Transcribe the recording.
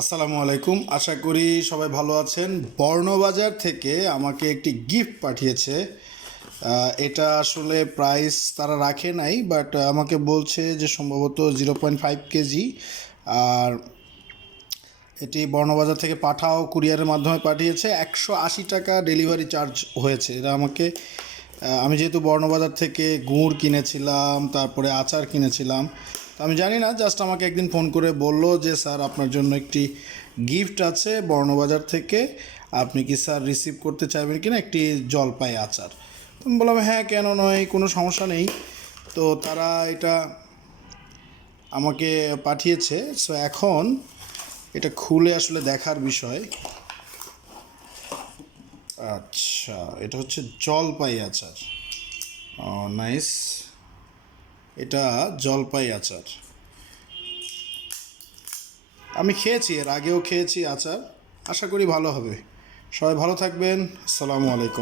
আসসালামু আলাইকুম, আশা করি সবাই ভালো আছেন। বর্ণবাজার থেকে আমাকে একটি গিফট পাঠিয়েছে। এটা আসলে প্রাইস তারা রাখে নাই, বাট আমাকে বলছে যে সম্ভবত 0.5 কেজি। আর এটি বর্ণবাজার থেকে পাঠাও কুরিয়ারের মাধ্যমে পাঠিয়েছে। 180 টাকা ডেলিভারি চার্জ হয়েছে। এরা আমাকে আমি যেহেতু বর্ণবাজার থেকে গুড় কিনেছিলাম, তারপরে আচার কিনেছিলাম, তো আমি জানি না, জাস্ট আমাকে একদিন ফোন করে বলল যে স্যার আপনার জন্য একটি গিফট আছে বর্ণবাজার থেকে, আপনি কি স্যার রিসিভ করতে চাইবেন কি না একটি জলপাই আচার। তো আমি বললাম হ্যাঁ, কেন নয়, কোনো সমস্যা নেই। তো তারা এটা আমাকে পাঠিয়েছে। সো এখন এটা খুলে আসলে দেখার বিষয়। আচ্ছা, এটা হচ্ছে জলপাই আচার। নাইস। এটা জলপাই আচার। আমি খেয়েছি, এর আগেও খেয়েছি আচার। আশা করি ভালো হবে। সবাই ভালো থাকবেন। আসসালামু আলাইকুম।